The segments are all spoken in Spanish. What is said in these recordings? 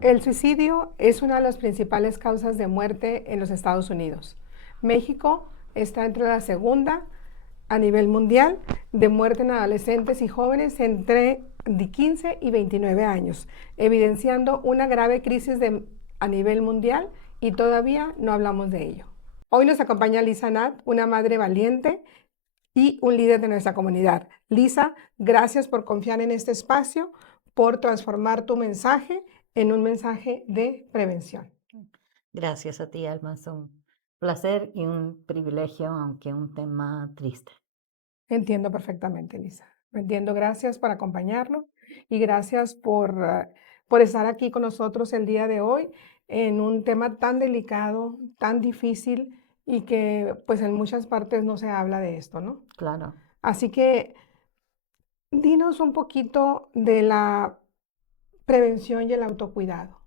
El suicidio es una de las principales causas de muerte en los Estados Unidos. México está entre la segunda a nivel mundial de muerte en adolescentes y jóvenes entre 15 y 29 años, evidenciando una grave crisis a nivel mundial y todavía no hablamos de ello. Hoy nos acompaña Lisa Nat, una madre valiente y un líder de nuestra comunidad. Lisa, gracias por confiar en este espacio, por transformar tu mensaje en un mensaje de prevención. Gracias a ti, Alma. Es un placer y un privilegio, aunque un tema triste. Entiendo perfectamente, Lisa. Lo entiendo. Gracias por acompañarnos y gracias por estar aquí con nosotros el día de hoy en un tema tan delicado, tan difícil y que pues en muchas partes no se habla de esto, ¿no? Claro. Así que dinos un poquito de la prevención y el autocuidado.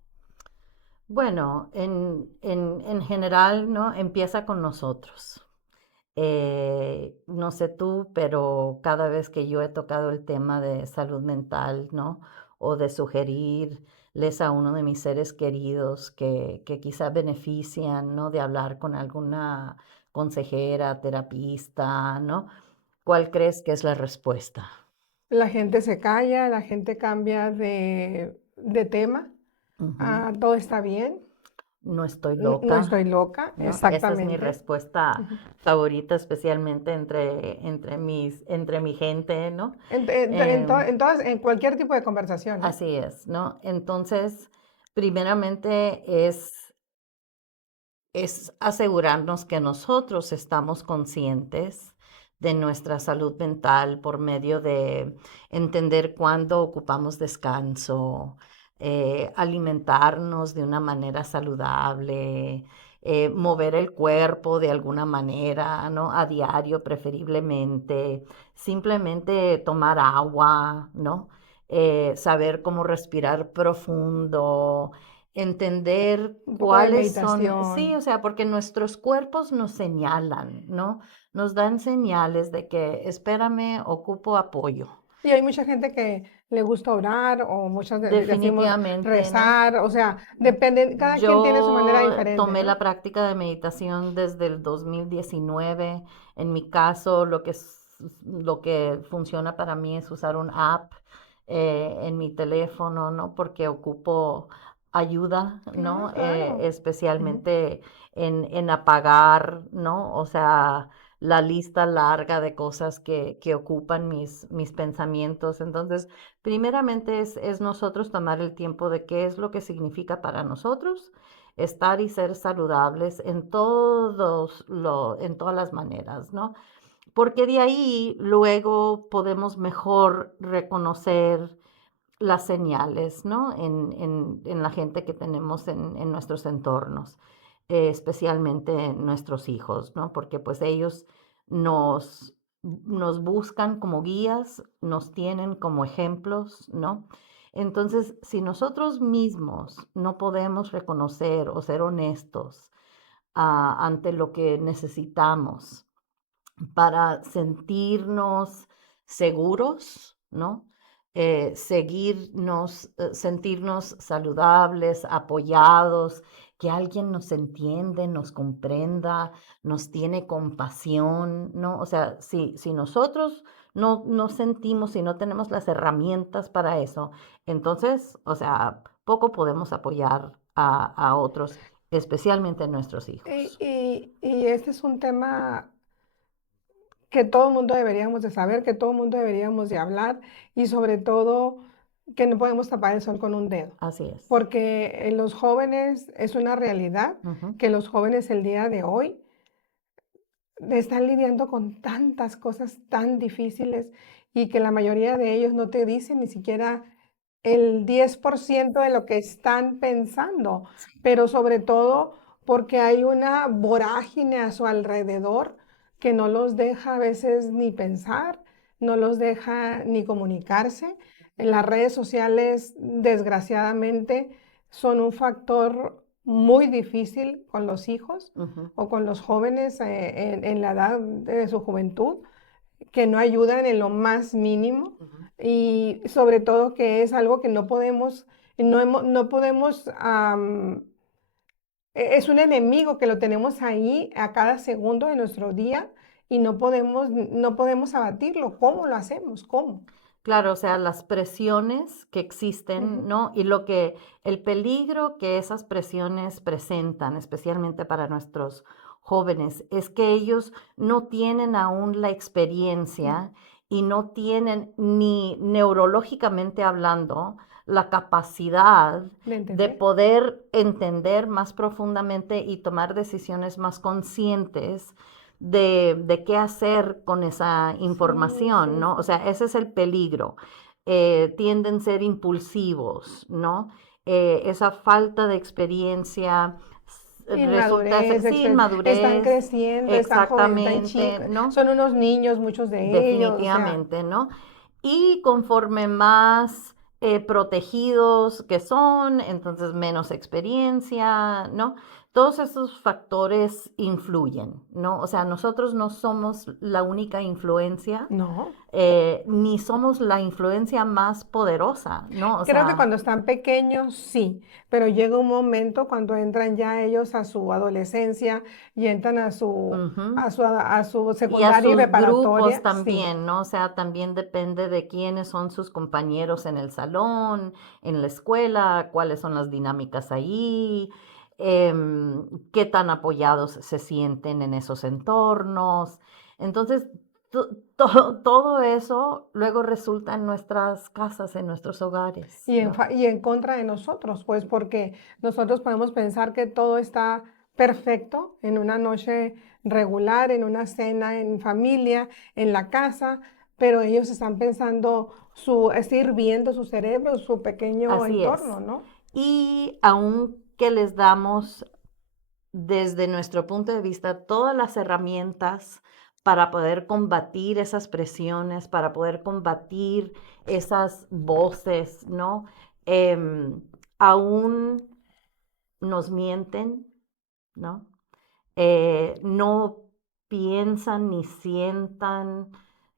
Bueno, en general, ¿no? Empieza con nosotros. No sé tú, pero cada vez que yo he tocado el tema de salud mental, ¿no? O de sugerirles a uno de mis seres queridos que quizá benefician, ¿no? De hablar con alguna consejera, terapista, ¿no? ¿Cuál crees que es la respuesta? La gente se calla, la gente cambia de tema. Ujú. Ah, todo está bien. No estoy No estoy loca, loca, ¿no? Esa es mi exactamente. respuesta Ujú. favorita, especialmente entre mi gente, ¿no? En Em, en cualquier tipo de conversación, ¿eh? Así es, ¿no? Entonces, primeramente es asegurarnos que nosotros estamos conscientes de nuestra salud mental por medio de entender cuándo ocupamos descanso, alimentarnos de una manera saludable, mover el cuerpo de alguna manera, ¿no? A diario preferiblemente, simplemente tomar agua, ¿no? Saber cómo respirar profundo, entender Un poco de cuáles son, sí, meditación. o sea, porque nuestros cuerpos nos señalan, ¿no? Nos dan señales de que, espérame, ocupo apoyo. Y hay mucha gente que le gusta orar o muchas decimos Definitivamente, ¿no? rezar, o sea, depende, cada quien tiene su manera Yo diferente, tomé ¿no? la práctica de meditación desde el 2019. En mi caso, lo que funciona para mí es usar un app en mi teléfono, ¿no? Porque ocupo ayuda, Claro, ¿no? claro. Ujú. Especialmente en apagar, ¿no? O sea, la lista larga de cosas que ocupan mis pensamientos. Entonces, primeramente es nosotros tomar el tiempo de qué es lo que significa para nosotros estar y ser saludables en todas las maneras, ¿no? Porque de ahí luego podemos mejor reconocer las señales, ¿no? En la gente que tenemos en nuestros entornos, especialmente en nuestros hijos, ¿no? Porque pues ellos nos buscan como guías, nos tienen como ejemplos, ¿no? Entonces, si nosotros mismos no podemos reconocer o ser honestos ante lo que necesitamos para sentirnos seguros, ¿no? Sentirnos saludables, apoyados, que alguien nos entiende, nos comprenda, nos tiene compasión, ¿no? O sea, si nosotros no sentimos y no tenemos las herramientas para eso, entonces, o sea, poco podemos apoyar a otros, especialmente a nuestros hijos. Y este es un tema que todo el mundo deberíamos de saber, que todo el mundo deberíamos de hablar y sobre todo que no podemos tapar el sol con un dedo. Así es. Porque en los jóvenes es una realidad Ujú. que los jóvenes el día de hoy están lidiando con tantas cosas tan difíciles y que la mayoría de ellos no te dicen ni siquiera el 10% de lo que están pensando, pero sobre todo porque hay una vorágine a su alrededor que no los deja a veces ni pensar, no los deja ni comunicarse. En las redes sociales, desgraciadamente, son un factor muy difícil con los hijos Ujú. o con los jóvenes en la edad de su juventud, que no ayudan en lo más mínimo Ujú. y sobre todo que es algo que no podemos No podemos, es un enemigo que lo tenemos ahí a cada segundo de nuestro día y no podemos abatirlo. ¿Cómo lo hacemos? ¿Cómo? Claro, o sea, las presiones que Ujú. existen, ¿no? El peligro que esas presiones presentan, especialmente para nuestros jóvenes, es que ellos no tienen aún la Mm. experiencia y no tienen ni neurológicamente hablando la capacidad ¿De de entender? poder entender más profundamente y tomar decisiones más conscientes de qué hacer con esa Sí, información, sí, ¿no? O sí. sea, ese es el peligro. Tienden a ser impulsivos, ¿no? Esa falta de experiencia resulta ser, Inmadurez, sí, están inmadurez, creciendo, están jóvenes, están exactamente, chicos, ¿no? son unos niños, muchos de ellos, o sea, Definitivamente, ¿no? Y conforme más protegidos que son, entonces menos experiencia, ¿no? Todos esos factores influyen, ¿no? O sea, nosotros no somos la única influencia, no. ni somos la influencia más poderosa, ¿no? O Creo que sea, cuando están pequeños sí, pero llega un momento cuando entran ya ellos a su adolescencia y entran ujú. a su Y a secundaria y sus grupos preparatoria, sí. también, ¿no? O sea, también depende de quiénes son sus compañeros en el salón, en la escuela, cuáles son las dinámicas ahí, qué tan apoyados se sienten en esos entornos. Entonces, todo eso luego resulta en nuestras casas, en nuestros hogares, ¿no? Y en contra de nosotros, pues porque nosotros podemos pensar que todo está perfecto en una noche regular, en una cena en familia, en la casa, pero ellos están pensando está hirviendo su cerebro, su pequeño Así es. entorno, ¿no? Y aunque les damos desde nuestro punto de vista todas las herramientas para poder combatir esas presiones, para poder combatir esas voces, ¿no? Em, Aún nos mienten, ¿no? No piensan ni sientan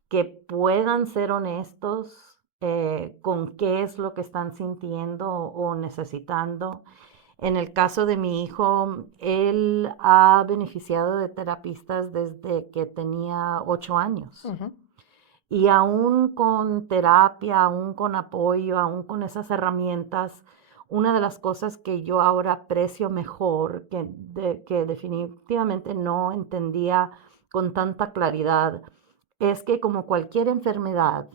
que puedan ser honestos con qué es lo que están sintiendo o necesitando. En el caso de mi hijo, él ha beneficiado de terapistas desde que tenía 8 años. Ujú. Y aún con terapia, aún con apoyo, aún con esas herramientas, una de las cosas que yo ahora aprecio mejor, que definitivamente no entendía con tanta claridad, es que como cualquier enfermedad,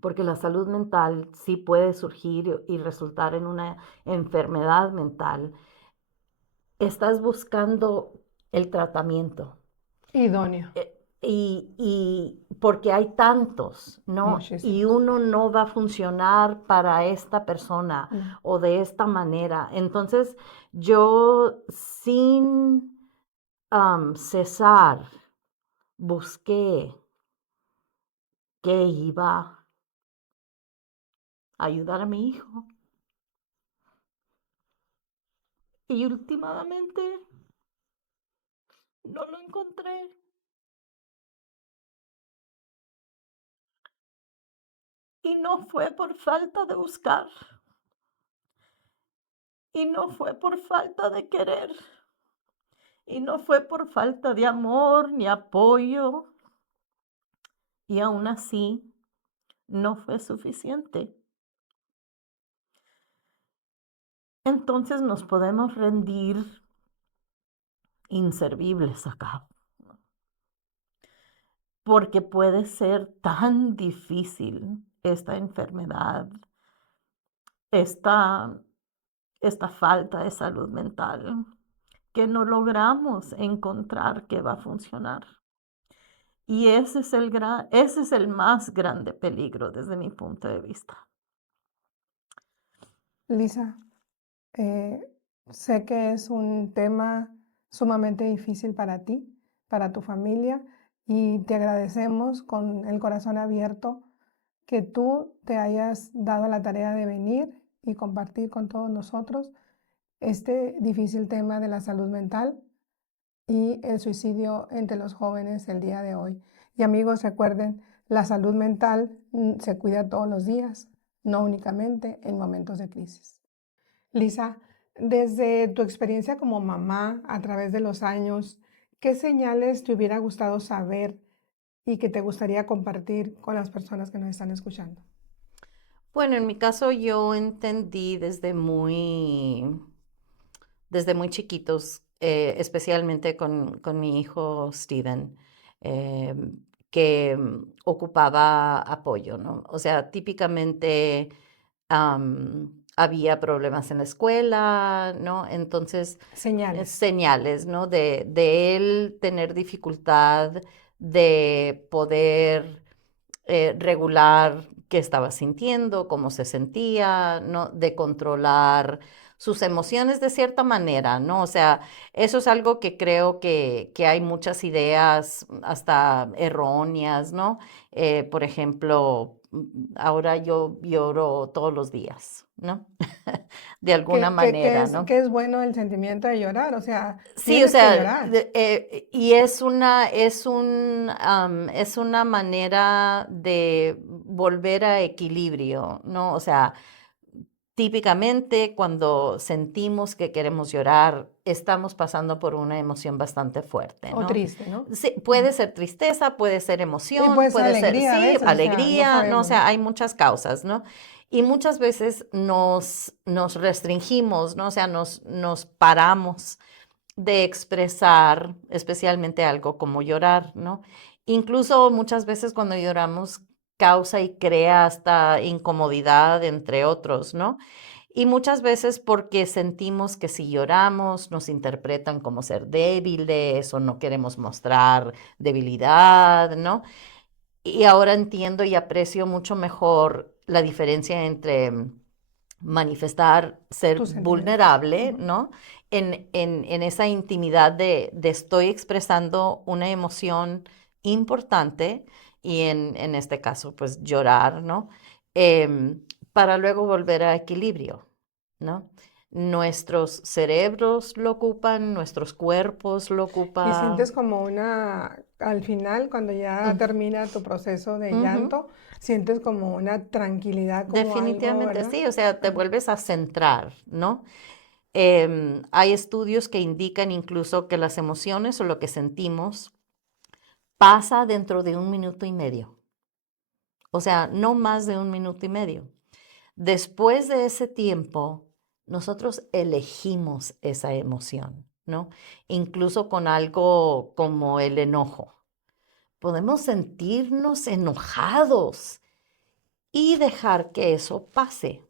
porque la salud mental sí puede surgir y resultar en una enfermedad mental, estás buscando el tratamiento. Idóneo, Y porque hay tantos, ¿no? Y muchísimos. uno no va a funcionar para esta persona No. o de esta manera. Entonces, yo sin cesar busqué que iba a ayudar a mi hijo. Y últimamente no lo encontré. Y no fue por falta de buscar. Y no fue por falta de querer. Y no fue por falta de amor ni apoyo. Y aún así no fue suficiente. Entonces nos podemos rendir inservibles acá. Porque puede ser tan difícil esta enfermedad, esta, esta falta de salud mental, que no logramos encontrar que va a funcionar. Y ese es el más grande peligro desde mi punto de vista. Lisa, eh, sé que es un tema sumamente difícil para ti, para tu familia, y te agradecemos con el corazón abierto que tú te hayas dado la tarea de venir y compartir con todos nosotros este difícil tema de la salud mental y el suicidio entre los jóvenes el día de hoy. Y amigos, recuerden, la salud mental se cuida todos los días. no únicamente en momentos de crisis. Lisa, desde tu experiencia como mamá a través de los años, ¿qué señales te hubiera gustado saber y que te gustaría compartir con las personas que nos están escuchando? Bueno, en mi caso yo entendí desde muy chiquitos, especialmente con mi hijo Steven, que ocupaba apoyo, ¿no? O sea, típicamente había problemas en la escuela, ¿no? Entonces, Señales. señales, ¿no? De él tener dificultad de poder regular qué estaba sintiendo, cómo se sentía, ¿no? De controlar sus emociones de cierta manera, ¿no? O sea, eso es algo que creo que hay muchas ideas hasta erróneas, ¿no? Por ejemplo, ahora yo lloro todos los días, ¿no? De alguna manera, ¿no? ¿Qué es bueno el sentimiento de llorar? O sea, Sí, o tienes que sea, llorar. y es una manera de volver a equilibrio, ¿no? O sea, típicamente cuando sentimos que queremos llorar, estamos pasando por una emoción bastante fuerte, O ¿no? triste, ¿no? Sí, Ujú. puede ser tristeza, puede ser Y emoción, pues puede ser, alegría a sí, veces, o sea, no alegría, ¿no? O sabemos, sea, ¿no? hay muchas causas, ¿no? Y muchas veces nos restringimos, ¿no? O sea, nos paramos de expresar, especialmente algo como llorar, ¿no? Incluso muchas veces cuando lloramos causa y crea hasta incomodidad entre otros, ¿no? Y muchas veces porque sentimos que si lloramos nos interpretan como ser débiles o no queremos mostrar debilidad, ¿no? Y ahora entiendo y aprecio mucho mejor la diferencia entre manifestar, ser Tus sentimientos. vulnerable, Ujú. ¿no? En esa intimidad de estoy expresando una emoción importante y en este caso, pues llorar, ¿no? Para luego volver a equilibrio, ¿no? Nuestros cerebros lo ocupan, nuestros cuerpos lo Y ocupan. sientes como al final, cuando ya Mm, termina tu proceso de ujú. llanto, sientes como una tranquilidad, como algo, Definitivamente ¿verdad? sí, o sea, te Ajá. vuelves a centrar, ¿no? Hay estudios que indican incluso que las emociones o lo que sentimos pasa dentro de 1 minuto y medio, o sea, no más de 1 minuto y medio. Después de ese tiempo, nosotros elegimos esa emoción, ¿no? Incluso con algo como el enojo. Podemos sentirnos enojados y dejar que eso pase.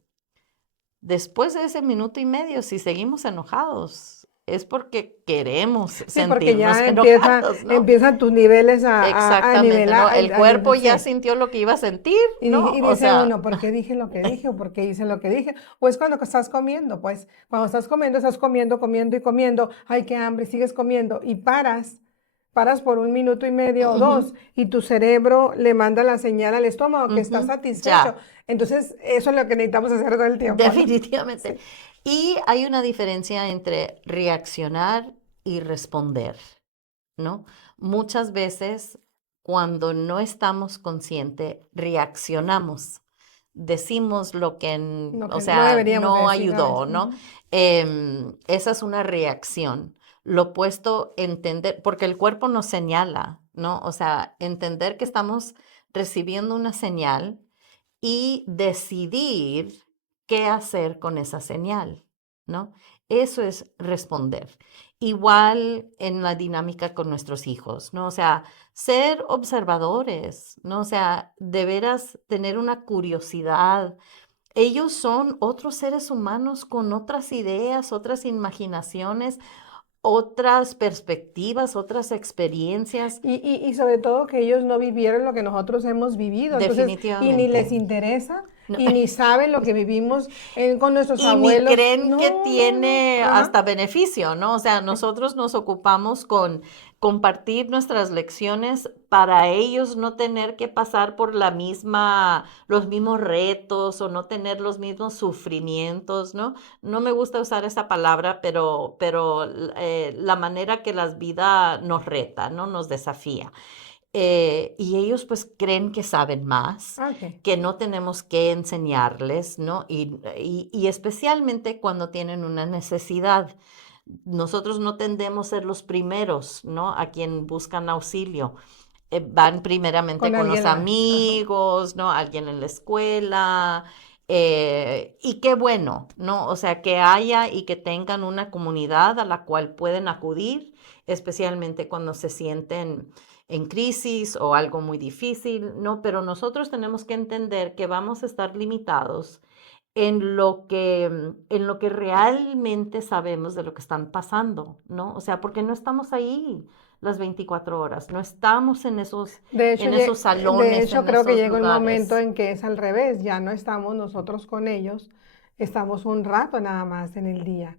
Después de ese 1 minuto y medio, si seguimos enojados, es porque queremos Sí, porque sentirnos ya enojados, ¿no? empiezan tus niveles a Exactamente, ¿no? nivelar, El cuerpo ya sí. sintió lo que iba a sentir, ¿no? Y O dice sea, uno, ¿por qué dije lo que dije? ¿O por qué hice lo que dije? O es cuando estás comiendo, pues cuando estás comiendo, comiendo y comiendo, ay, qué hambre, sigues comiendo y paras por 1 minuto y medio o dos ujú, y tu cerebro le manda la señal al estómago que está ujú, satisfecho. ya, Entonces, eso es lo que necesitamos hacer todo el tiempo, ¿no? definitivamente. Sí. Y hay una diferencia entre reaccionar y responder, ¿no? Muchas veces, cuando no estamos conscientes, reaccionamos. Decimos lo que, Lo o que no sea, deberíamos de no decir a ayudó, veces. ¿no? Ujú. Esa es una reacción. Lo opuesto, entender, porque el cuerpo nos señala, ¿no? O sea, entender que estamos recibiendo una señal y decidir qué hacer con esa señal, ¿no? Eso es responder. Igual en la dinámica con nuestros hijos, ¿no? O sea, ser observadores, ¿no? O sea, de veras tener una curiosidad. Ellos son otros seres humanos con otras ideas, otras imaginaciones, otras perspectivas, otras experiencias. Y sobre todo que ellos no vivieron lo que nosotros hemos vivido, entonces, y ni les Definitivamente. interesa, No. y ni saben lo que vivimos con nuestros Y ni abuelos. creen que No, no, no. tiene Ajá. hasta beneficio, ¿no? O sea, nosotros nos ocupamos con compartir nuestras lecciones para ellos no tener que pasar por los mismos retos o no tener los mismos sufrimientos, ¿no? No me gusta usar esa palabra, pero la manera que la vida nos reta, ¿no? Nos desafía. y ellos pues creen que saben más, Ok. que no tenemos que enseñarles, ¿no? Y especialmente cuando tienen una necesidad. Nosotros no tendemos a ser los primeros, ¿no? A quien buscan auxilio. Van primeramente Con con los alguien más. Ajá. amigos, ¿no? Alguien en la escuela. Y qué bueno, ¿no? O sea, que haya y que tengan una comunidad a la cual pueden acudir, especialmente cuando se sienten en crisis o algo muy difícil, ¿no? Pero nosotros tenemos que entender que vamos a estar limitados en lo que realmente sabemos de lo que están pasando, ¿no? O sea, porque no estamos ahí las 24 horas, no estamos en esos De salones, hecho, en creo que esos llegó el momento lugares. en que es al revés, ya no estamos nosotros con ellos, estamos un rato nada más en el día.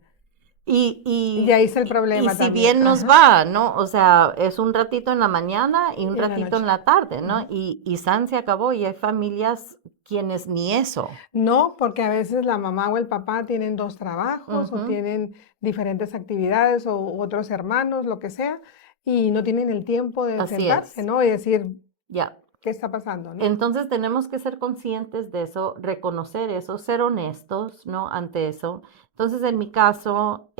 Y, Y ahí y, está el y problema si también. bien nos Ajá. va, ¿no? O sea, es un ratito en la mañana y un Y en la ratito en noche. la tarde, ¿no? Ujú. Y San se acabó y hay familias quienes ni eso. No, porque a veces la mamá o el papá tienen dos trabajos o Ujú. tienen diferentes actividades o otros hermanos, lo que sea, y no tienen el tiempo de Así sentarse, es, ¿no? Y decir, ya. ¿qué está pasando, no? Entonces tenemos que ser conscientes de eso, reconocer eso, ser honestos, ¿no? Ante eso. Entonces, en mi caso,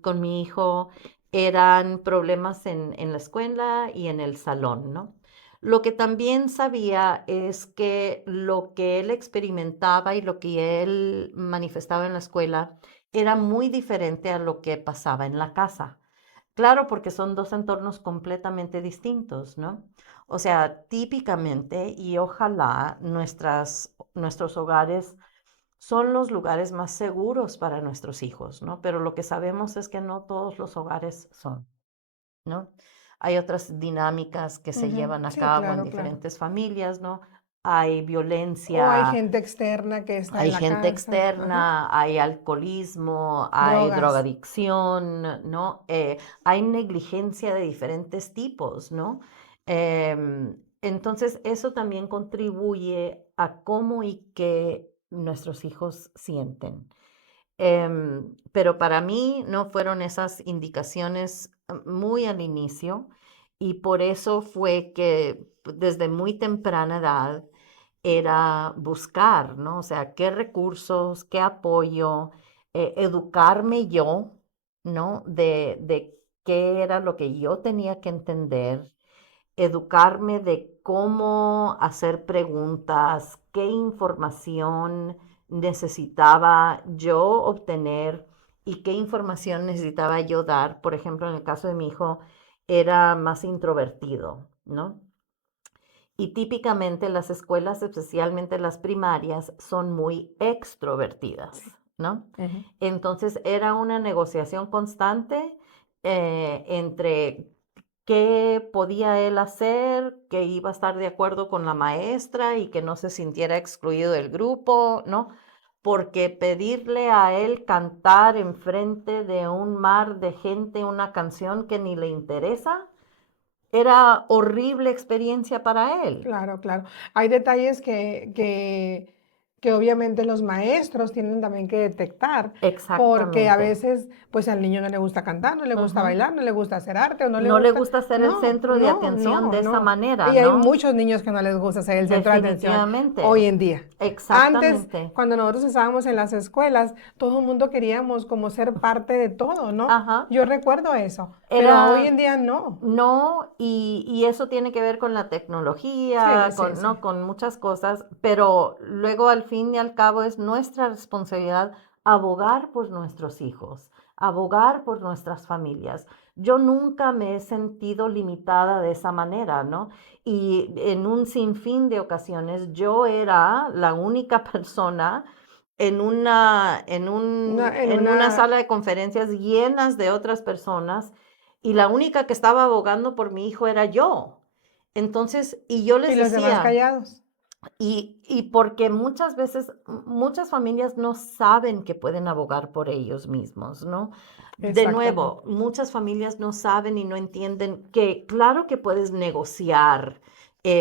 con mi hijo, eran problemas en la escuela y en el salón, ¿no? Lo que también sabía es que lo que él experimentaba y lo que él manifestaba en la escuela era muy diferente a lo que pasaba en la casa. Claro, porque son dos entornos completamente distintos, ¿no? O sea, típicamente y ojalá nuestros hogares son los lugares más seguros para nuestros hijos, ¿no? Pero lo que sabemos es que no todos los hogares son, ¿no? Hay otras dinámicas que se Ujú. llevan a Sí, cabo en claro, claro. diferentes familias, ¿no? Hay O hay violencia, gente externa que está en hay la gente casa, ajá. externa, hay alcoholismo, hay Drogas. drogadicción, ¿no? Hay negligencia de diferentes tipos, ¿no? Entonces, eso también contribuye a cómo y qué nuestros hijos sienten. Pero para mí no fueron esas indicaciones muy al inicio y por eso fue que desde muy temprana edad era buscar, ¿no? O sea, qué recursos, qué apoyo, educarme yo, ¿no? De qué era lo que yo tenía que entender, educarme de cómo hacer preguntas, qué información necesitaba yo obtener y qué información necesitaba yo dar. Por ejemplo, en el caso de mi hijo, era más introvertido, ¿no? Y típicamente las escuelas, especialmente las primarias, son muy Sí. extrovertidas, ¿no? Ujú. Entonces era una negociación constante entre qué podía él hacer, que iba a estar de acuerdo con la maestra y que no se sintiera excluido del grupo, ¿no? Porque pedirle a él cantar enfrente de un mar de gente una canción que ni le interesa, era horrible experiencia para él. Claro, claro. Hay detalles que obviamente los maestros tienen también que detectar, porque a Exactamente. veces, pues al niño no le gusta cantar, no le gusta Ujú. bailar, no le gusta hacer arte o no le No le gusta. gusta ser el No, centro de no, atención no, de esa no. manera, Y hay ¿no? muchos niños que no les gusta ser el centro de atención hoy Definitivamente. en día. Antes, Exactamente. cuando nosotros estábamos en las escuelas, todo el mundo queríamos como ser parte de todo, ¿no? Ajá. Yo recuerdo eso, pero hoy Era, en día no. no, y eso tiene que ver con la Sí, tecnología, sí, sí. ¿no? Con muchas cosas, pero luego al fin y al cabo es nuestra responsabilidad abogar por nuestros hijos, abogar por nuestras familias. Yo nunca me he sentido limitada de esa manera, ¿no? Y en un sinfín de ocasiones yo era la única persona En en una una, sala de conferencias llenas de otras personas y la única que estaba abogando por mi hijo era yo. Entonces, y yo y les los demás decía, callados. y porque muchas veces, muchas familias no saben que pueden abogar por ellos mismos, ¿no? De nuevo, Exactamente. muchas familias no saben y no entienden que claro que puedes negociar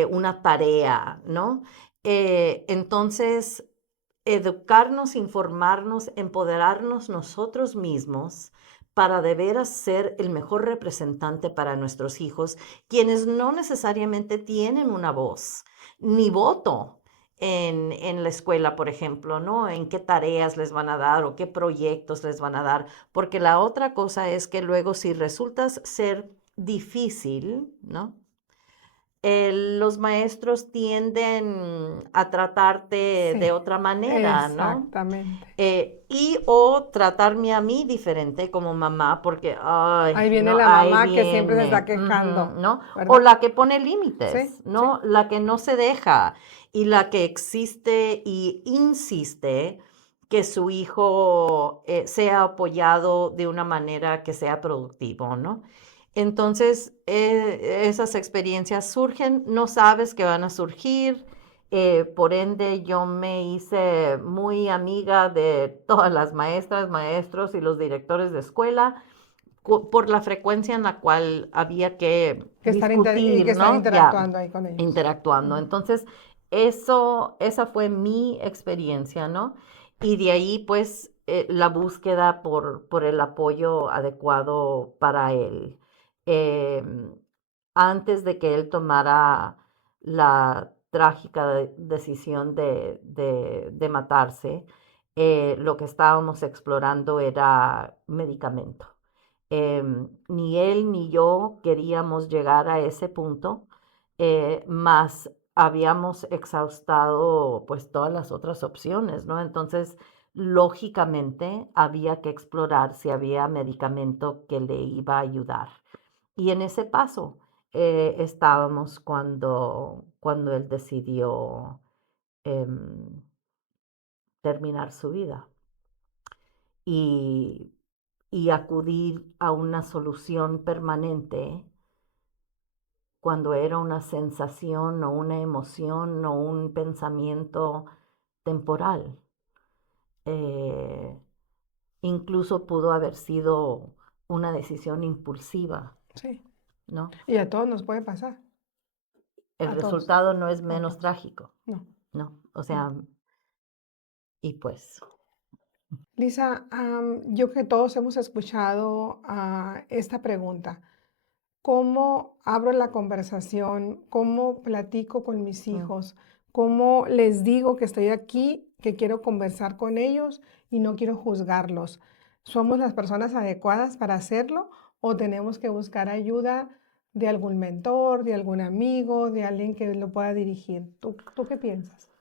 una tarea, ¿no? Entonces, educarnos, informarnos, empoderarnos nosotros mismos para de veras ser el mejor representante para nuestros hijos, quienes no necesariamente tienen una voz ni voto en la escuela, por ejemplo, ¿no? En qué tareas les van a dar o qué proyectos les van a dar, porque la otra cosa es que luego si resultas ser difícil, ¿no? Los maestros tienden a tratarte de Sí, otra manera, ¿no? exactamente. Y o tratarme a mí diferente como mamá, porque, ay, Ahí viene no, la ahí mamá que siempre se está viene, quejando, ¿no? O ¿verdad? la que pone Sí, límites, sí. ¿no? La que no se deja y la que existe y insiste que su hijo sea apoyado de una manera que sea productivo, ¿no? Entonces, esas experiencias surgen, no sabes que van a surgir, por ende, yo me hice muy amiga de todas las maestras, maestros y los directores de escuela por la frecuencia en la cual había que Y que discutir, estás ¿no? Ya interactuando ahí con ellos. interactuando. Ujú. Entonces, esa fue mi experiencia, ¿no? Y de ahí, pues, la búsqueda por el apoyo adecuado para él. Em, Antes de que él tomara la trágica decisión de matarse, lo que estábamos explorando era medicamento. Ni él ni yo queríamos llegar a ese punto, más habíamos exhaustado pues todas las otras opciones, ¿no? Entonces, lógicamente, había que explorar si había medicamento que le iba a ayudar. Y en ese paso estábamos cuando él decidió em, terminar su vida y, y acudir a una solución permanente cuando era una sensación o una emoción o un pensamiento temporal. Eh, Incluso pudo haber sido una decisión impulsiva, Sí. ¿no? Y a todos nos puede pasar. El A todos. resultado no es A menos todos. trágico, No, ¿no? O no. sea, y pues, Lisa, yo que todos hemos escuchado esta pregunta. ¿Cómo abro la conversación? ¿Cómo platico con mis mm, hijos? ¿Cómo les digo que estoy aquí, que quiero conversar con ellos y no quiero juzgarlos? ¿Somos las personas adecuadas para hacerlo o tenemos que buscar ayuda de algún mentor, de algún amigo, de alguien que lo pueda dirigir? ¿Tú qué piensas?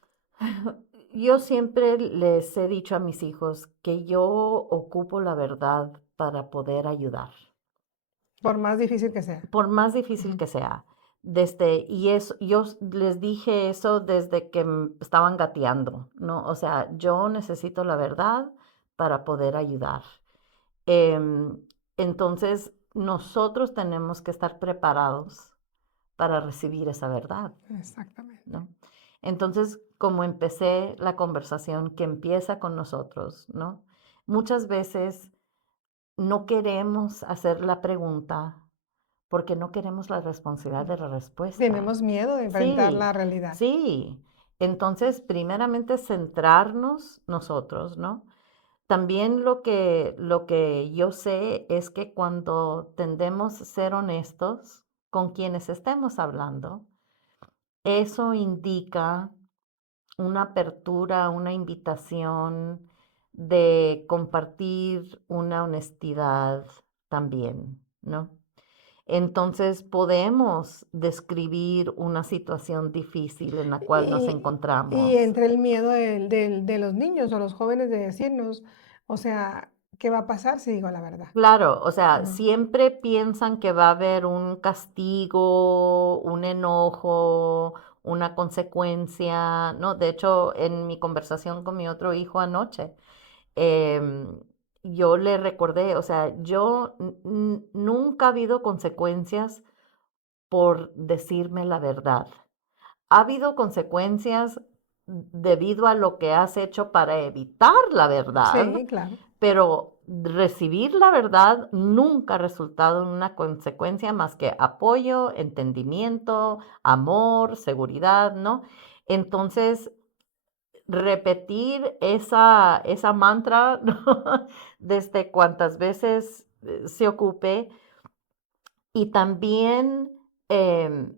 yo siempre les he dicho a mis hijos que yo ocupo la verdad para poder ayudar, Por más difícil que sea. por más difícil Ujú. que sea. Y eso, yo les dije eso desde que estaban gateando, ¿no? O sea, yo necesito la verdad para poder ayudar. Em, entonces, nosotros tenemos que estar preparados para recibir esa verdad, Exactamente. ¿no? Entonces, como empecé la conversación que empieza con nosotros, ¿no? Muchas veces no queremos hacer la pregunta porque no queremos la responsabilidad de la respuesta. Tenemos miedo de enfrentar la Sí, realidad. sí. Entonces, primeramente centrarnos nosotros, ¿no? También lo que yo sé es que cuando tendemos a ser honestos con quienes estemos hablando, eso indica una apertura, una invitación de compartir una honestidad también, ¿no? Entonces podemos describir una situación difícil en la cual nos Y encontramos. entre el miedo de los niños o los jóvenes de decirnos, o sea, ¿qué va a pasar si digo la verdad? Claro, o sea, Ujú. siempre piensan que va a haber un castigo, un enojo, una consecuencia, ¿no? De hecho, en mi conversación con mi otro hijo anoche, em, yo le recordé, o sea, yo nunca ha habido consecuencias por decirme la verdad. Ha habido consecuencias debido a lo que has hecho para evitar la verdad, Sí, claro. pero recibir la verdad nunca ha resultado en una consecuencia más que apoyo, entendimiento, amor, seguridad, ¿no? Entonces, repetir esa mantra, ¿no? Desde cuantas veces se ocupe y también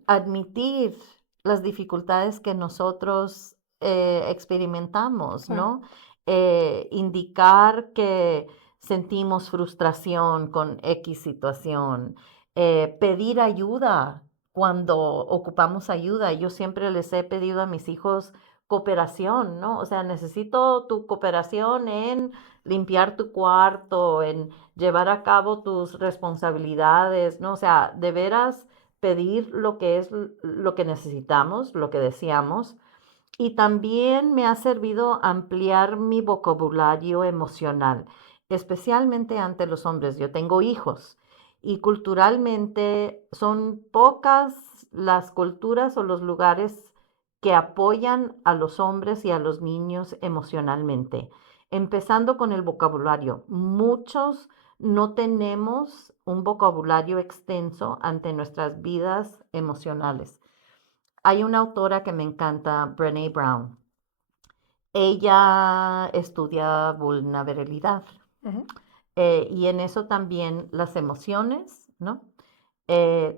admitir las dificultades que nosotros experimentamos, Claro. ¿no? Indicar que sentimos frustración con X situación, pedir ayuda cuando ocupamos ayuda. Yo siempre les he pedido a mis hijos cooperación, ¿no? O sea, necesito tu cooperación en limpiar tu cuarto, en llevar a cabo tus responsabilidades, ¿no? O sea, de veras pedir lo que es lo que necesitamos, lo que deseamos. Y también me ha servido ampliar mi vocabulario emocional, especialmente ante los hombres. Yo tengo hijos y culturalmente son pocas las culturas o los lugares que apoyan a los hombres y a los niños emocionalmente. Empezando con el vocabulario. Muchos no tenemos un vocabulario extenso ante nuestras vidas emocionales. Hay una autora que me encanta, Brené Brown. Ella estudia vulnerabilidad Ujú. y en eso también las emociones, ¿no?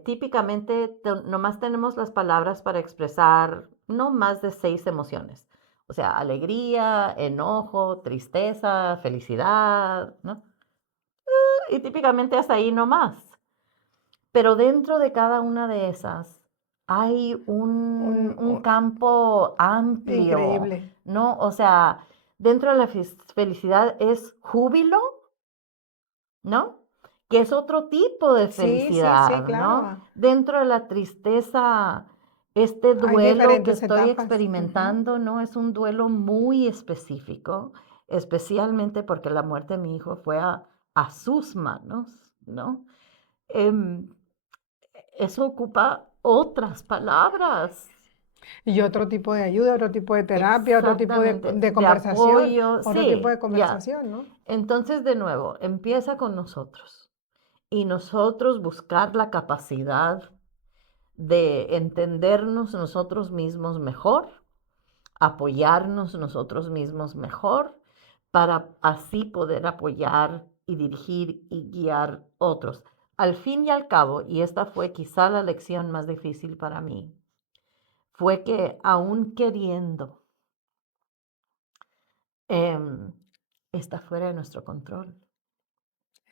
Típicamente nomás tenemos las palabras para expresar no más de 6 emociones. O sea, alegría, enojo, tristeza, felicidad, ¿no? Y típicamente hasta ahí nomás. Pero dentro de cada una de esas hay un Un- campo amplio, increíble. ¿no? O sea, dentro de la felicidad es júbilo, ¿no? Que es otro tipo de Sí, sí, sí, felicidad, ¿no? claro. Dentro de la tristeza, este Hay duelo que diferentes estoy etapas. Ujú. experimentando, ¿no? Es un duelo muy específico, especialmente porque la muerte de mi hijo fue a sus manos, ¿no? Em, Eso ocupa otras palabras. Y otro tipo de ayuda, otro tipo de terapia, otro tipo Exactamente, de de conversación, apoyo, otro tipo de sí, ya. conversación, ¿no? Entonces, de nuevo, empieza con nosotros y nosotros buscar la capacidad de entendernos nosotros mismos mejor, apoyarnos nosotros mismos mejor, para así poder apoyar y dirigir y guiar otros. Al fin y al cabo, y esta fue quizá la lección más difícil para mí, fue que aún queriendo, em, está fuera de nuestro control,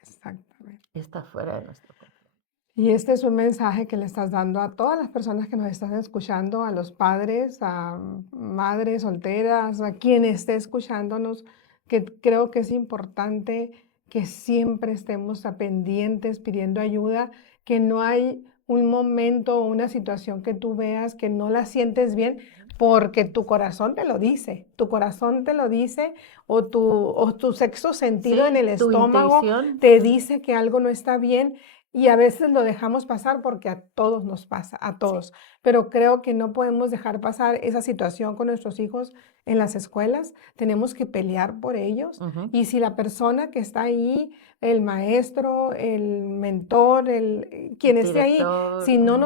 Exactamente. está fuera de nuestro control. Y este es un mensaje que le estás dando a todas las personas que nos están escuchando, a los padres, a madres solteras, a quien esté escuchándonos, que creo que es importante que siempre estemos a pendientes pidiendo ayuda, que no hay un momento o una situación que tú veas que no la sientes bien, porque tu corazón te lo dice, tu corazón te lo dice, o tu sexto sentido en Sí, el tu estómago intuición, te dice que algo no está bien y a veces lo dejamos pasar porque a todos nos pasa, a sí, todos. Pero creo que no podemos dejar pasar esa situación con nuestros hijos en las escuelas. Tenemos que pelear por ellos. ujú, Y si la persona que está ahí, el maestro, el mentor, quien esté ahí, director, si no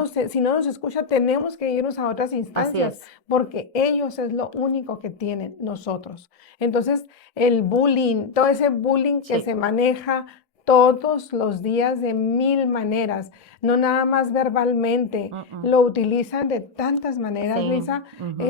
nos escucha, tenemos que irnos a otras así instancias es, porque ellos es lo único que tienen nosotros. Entonces, el bullying, todo ese bullying que se sí, maneja todos los días de mil maneras, no nada más verbalmente, mm, lo utilizan de tantas maneras, sí, Luisa. ujú.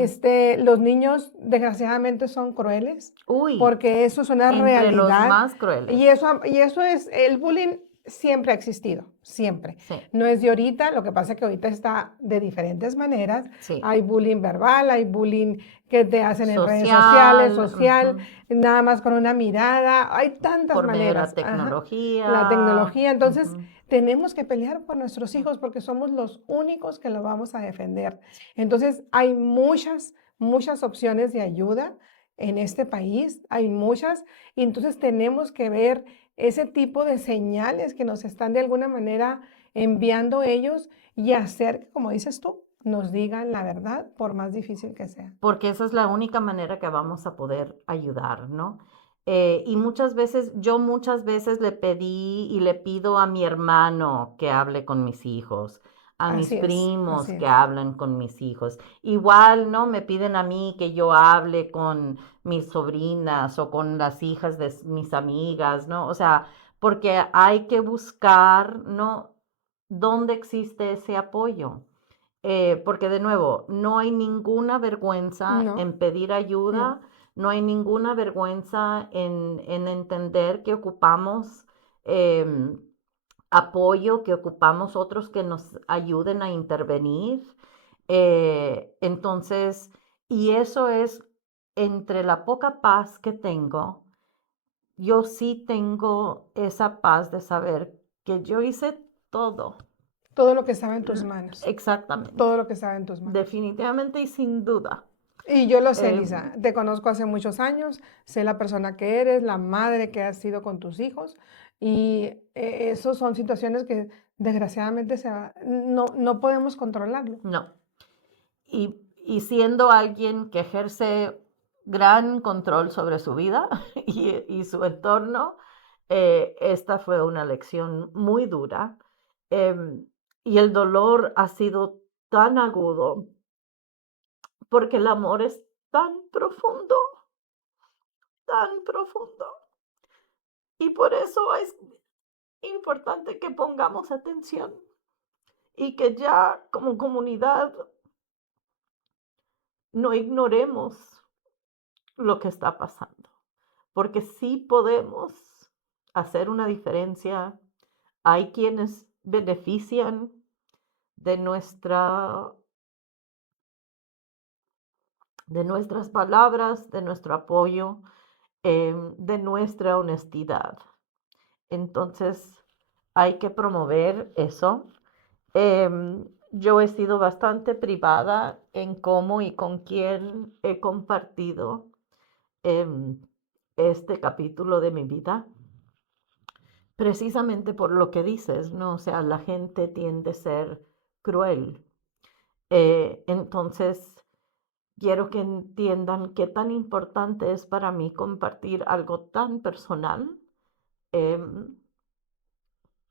Los niños desgraciadamente son crueles, Uy, porque eso es una entre los realidad más crueles, y eso es, el bullying siempre ha existido, siempre. sí, No es de ahorita, lo que pasa es que ahorita está de diferentes maneras. sí, Hay bullying verbal, hay bullying que te hacen en redes sociales, social, social, nada más con una mirada, hay tantas por medio de la maneras. Ajá. La tecnología, tecnología, entonces ujú, tenemos que pelear por nuestros mm, hijos porque somos los únicos que lo vamos a defender. Entonces hay muchas, muchas opciones de ayuda en este país, hay muchas, y entonces tenemos que ver ese tipo de señales que nos están de alguna manera enviando ellos y hacer que, como dices tú, nos digan la verdad, por más difícil que sea. porque esa es la única manera que vamos a poder ayudar, ¿no? Y muchas veces le pedí y le pido a mi hermano que hable con mis hijos, a mis Así es, así primos que es. hablen con mis hijos. Igual, ¿no? Me piden a mí que yo hable con mis sobrinas o con las hijas de mis amigas, ¿no? O sea, porque hay que buscar, ¿no? ¿Dónde existe ese apoyo? Porque de nuevo, no hay ninguna vergüenza No, en pedir no. ayuda, no hay ninguna vergüenza en entender que ocupamos em, apoyo, que ocupamos otros que nos ayuden a intervenir. Entonces, y eso es entre la poca paz que tengo, yo sí tengo esa paz de saber que yo hice todo. Todo lo que estaba en tus manos. Exactamente. Todo lo que estaba en tus manos. Definitivamente y sin duda. Y yo lo sé, Em, Lisa. Te conozco hace muchos años. Sé la persona que eres, la madre que has sido con tus hijos. Y esos son situaciones que desgraciadamente no podemos controlarlo. no. Y siendo alguien que ejerce gran control sobre su vida y su entorno, esta fue una lección muy dura. Y el dolor ha sido tan agudo porque el amor es tan profundo, tan profundo. Y por eso es importante que pongamos atención y que ya como comunidad no ignoremos lo que está pasando, porque sí podemos hacer una diferencia. Hay quienes benefician de de nuestras palabras, de nuestro apoyo, de nuestra honestidad. Entonces, hay que promover eso. Yo he sido bastante privada en cómo y con quién he compartido em, este capítulo de mi vida, precisamente por lo que dices, ¿no? O sea, la gente tiende a ser cruel. Entonces, quiero que entiendan qué tan importante es para mí compartir algo tan personal, em,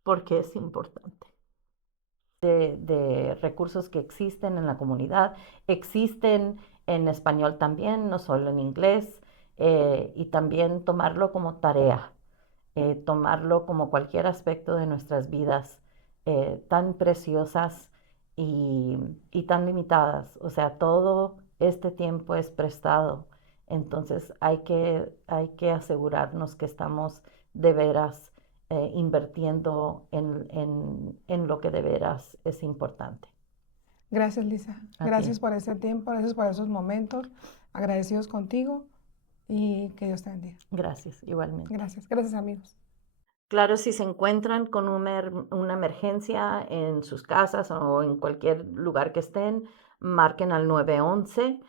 porque es importante. De recursos que existen en la comunidad, existen en español también, no solo en inglés, y también tomarlo como tarea, tomarlo como cualquier aspecto de nuestras vidas tan preciosas y tan limitadas. O sea, todo este tiempo es prestado. Entonces hay que asegurarnos que estamos de veras invirtiendo en lo que de veras es importante. Gracias, Lisa. A ti. Gracias por ese tiempo, gracias por esos momentos. Agradecidos contigo y que Dios te bendiga. Gracias, igualmente. Gracias. Gracias, amigos. Claro, si se encuentran con una emergencia en sus casas o en cualquier lugar que estén, marquen al 911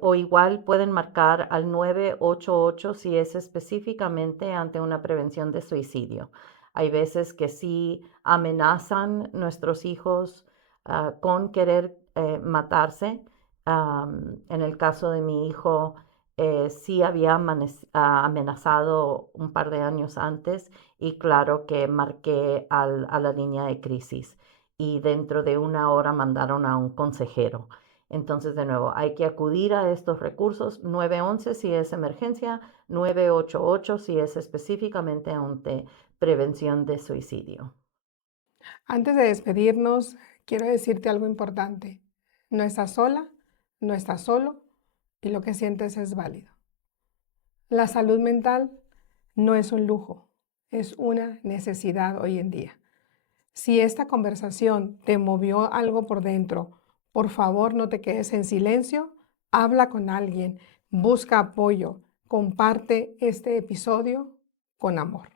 o igual pueden marcar al 988 si es específicamente ante una prevención de suicidio. Hay veces que sí amenazan nuestros hijos con querer matarse. En el caso de mi hijo, sí había amenazado un par de años antes y claro que marqué a la línea de crisis y dentro de una hora mandaron a un consejero. Entonces, de nuevo, hay que acudir a estos recursos, 911 si es emergencia, 988 si es específicamente ante prevención de suicidio. Antes de despedirnos, quiero decirte algo importante. No estás sola, no estás solo y lo que sientes es válido. La salud mental no es un lujo, es una necesidad hoy en día. Si esta conversación te movió algo por dentro, por favor no te quedes en silencio, habla con alguien, busca apoyo, comparte este episodio con amor.